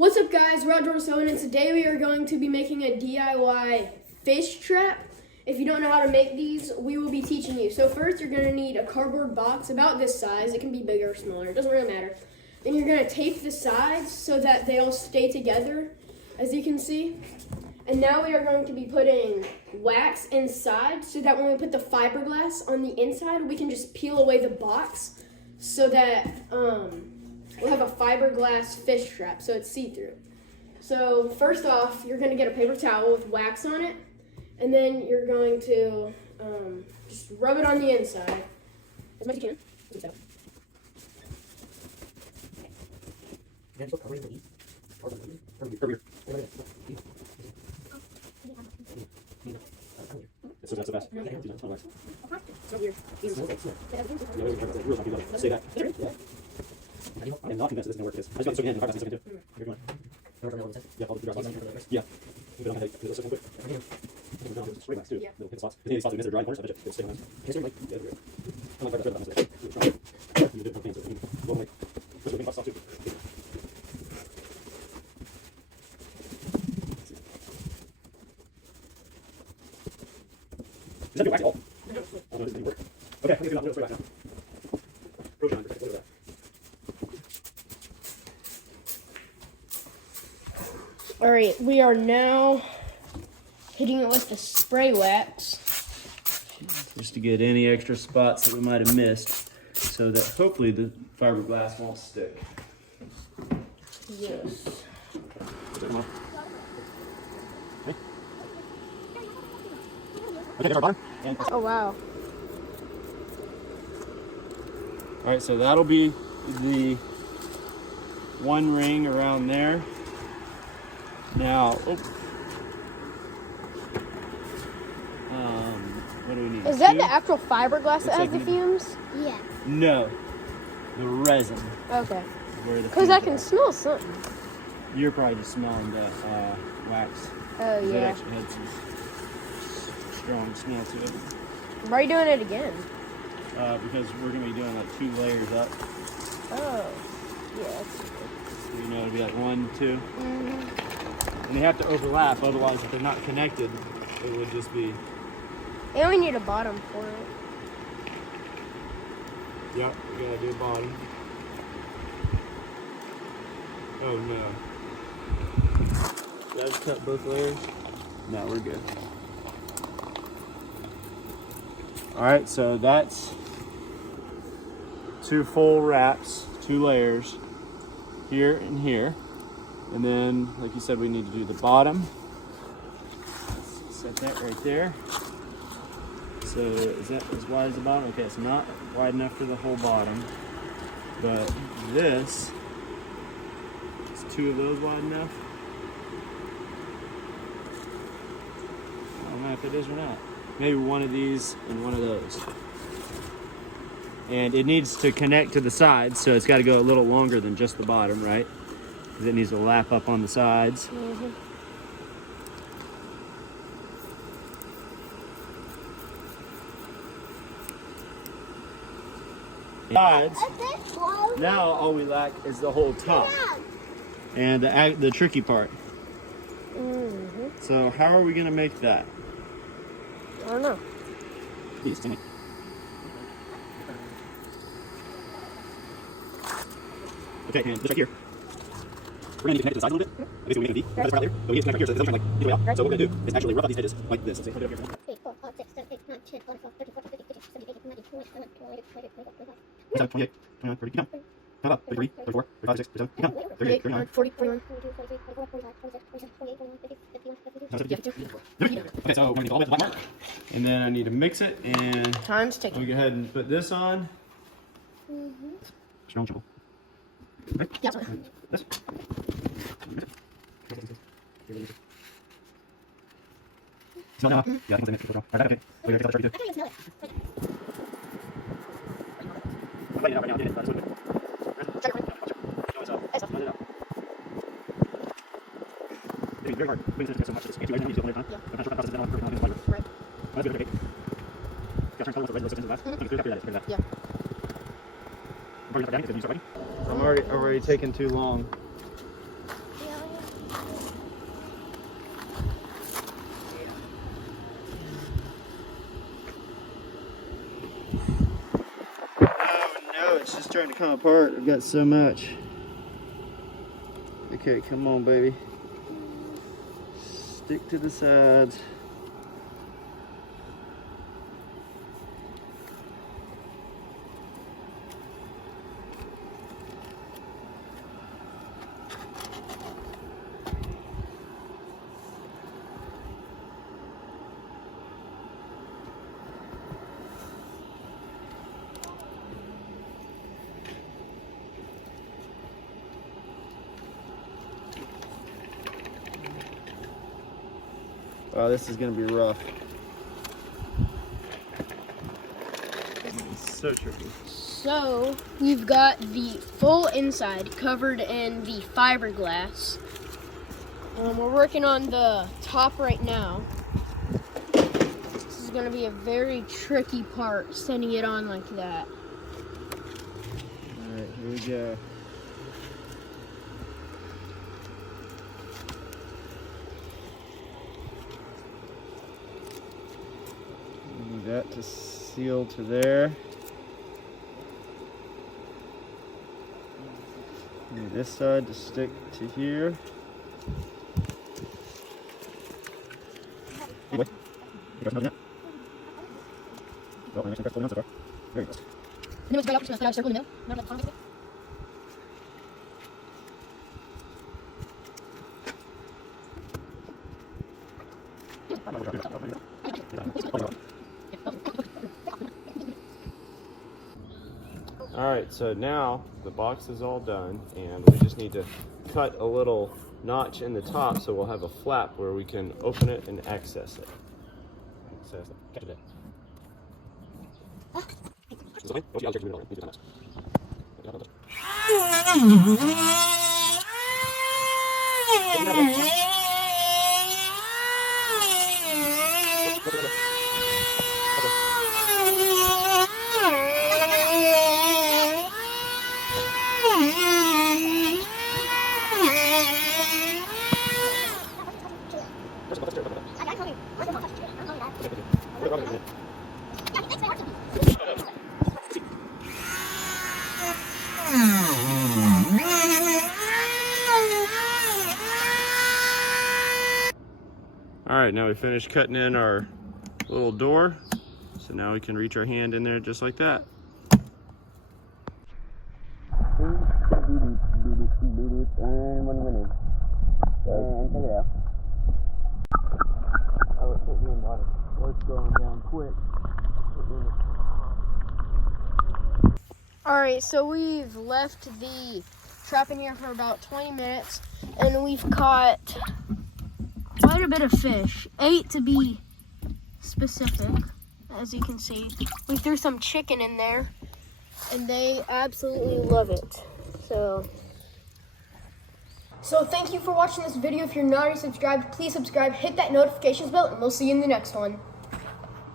What's up guys, we're Outdoor Seven, and today we are going to be making a DIY fish trap. If you don't know how to make these, we will be teaching you. So first you're going to need a cardboard box about this size. It can be bigger or smaller, it doesn't really matter. Then you're going to tape the sides so that they all stay together, as you can see. And now we are going to be putting wax inside so that when we put the fiberglass on the inside, we can just peel away the box so that we'll have a fiberglass fish trap, so it's see-through. So first off, you're going to get a paper towel with wax on it, and then you're going to just rub it on the inside as much as you can. I'm not convinced this is going to work because I just got soaking in and 5 seconds too. You're going. Yeah, follow the draw. Yeah. We don't have to do this quick. We don't have to spray wax too. Little pin spots. Because any spots we miss are dry corners, I bet you it'll stay on them. Can you like, yeah, I like that. You do propane, so you go like, push the pin spots too. Is that your wax at all? I don't know if it didn't work. Okay, I'm going to do spray wax now. Proton, look at that. All right, we are now hitting it with the spray wax. Just to get any extra spots that we might have missed so that hopefully the fiberglass won't stick. Yes. Okay, there's our bottom. Oh, wow. All right, so that'll be the one ring around there. Now, what do we need? Is that the actual fiberglass that has like the fumes? Yeah. No, the resin. Okay. Because I can smell something. You're probably just smelling the wax. Oh, It yeah. actually had some strong smell to it. Why are you doing it again? Because we're going to be doing like 2 layers up. Oh, yeah. That's good. You know, it'll be like 1, 2. Mm-hmm. And they have to overlap, otherwise if they're not connected, it would just be... And we need a bottom for it. Yep, we gotta do a bottom. Oh no. Did I just cut both layers? No, we're good. Alright, so that's 2 full wraps, 2 layers, here and here. And then, like you said, we need to do the bottom. Set that right there. So is that as wide as the bottom? Okay, it's not wide enough for the whole bottom, but this is 2 of those wide enough. I don't know if it is or not. Maybe 1 of these and 1 of those. And it needs to connect to the sides, so it's got to go a little longer than just the bottom, right? Because it needs to lap up on the sides. Mm-hmm. Sides. Now all we lack is the whole top and the tricky part. Mm-hmm. So how are we going to make that? I don't know. Please, tell me. Okay, and this right here. We're going to need to connect to the sides a little bit. Basically, we're making a V. That's right there. But we need to connect right here, so it doesn't turn like either way out. So what we're going to do is actually rub out these edges like this. Let's put it over here. 3, 4, 5, 6, 7, 8, 9, 10, 11, 12, 13, 14, 15, 16, 17, 18, 19, 20, 21, 22, 23, 24, 25. 27, 28, 29, 30, keep going. Count up. 33, 34, 35, 36, 37, keep going. 38, 39. 40, 41. 42, 43, 44, 45, 46, 47, 48, 49, 50, 51, 52. Okay, so we're going to get all the way to the black mark. And then I need to mix it, and Time's ticking. we'll go ahead and put this on. Strong trouble. Right? Yeah. This. Smell now? Yeah, I think it's in it. Alright, okay. We're going to take all the I can't even smell it. I'm lighting it up right now. Get it. That's what it is. Check it. No, it's up. Let it out. It's very hard. Putting this so much. It's too right now. You do it one at a time. Yeah. I'm not sure how fast it's down. I'm not sure. Right. That's good. Okay. Got to turn color so red goes into the glass. You can clear that. Clear that. Yeah. I'm probably not forgetting because you start writing. I'm already taking too long. Yeah. starting to come apart. I've got so much. Okay, come on, baby. Stick to the sides. Wow, this is gonna be rough. It's so tricky. So we've got the full inside covered in the fiberglass. We're working on the top right now. This is gonna be a very tricky part, sending it on like that. All right, here we go. Need that to seal to there. Need this side to stick to here. Anyway, you guys know that? Well, I'm actually holding on so far. Very close. And then it's right up, just gonna circle in the middle. Remember that the Alright, so now the box is all done and we just need to cut a little notch in the top so we'll have a flap where we can open it and access it. Catch it. Is it fine? Oh, I'll check it out. Alright, now we finished cutting in our little door. So now we can reach our hand in there just like that. And take it out. Oh, it's hitting in water. Oh, it's going down quick. Alright, so we've left the trap in here for about 20 minutes and we've caught quite a bit of fish. 8 to be specific, as you can see. We threw some chicken in there and they absolutely love it. So thank you for watching this video. If you're not already subscribed, please subscribe, hit that notifications bell, and we'll see you in the next one.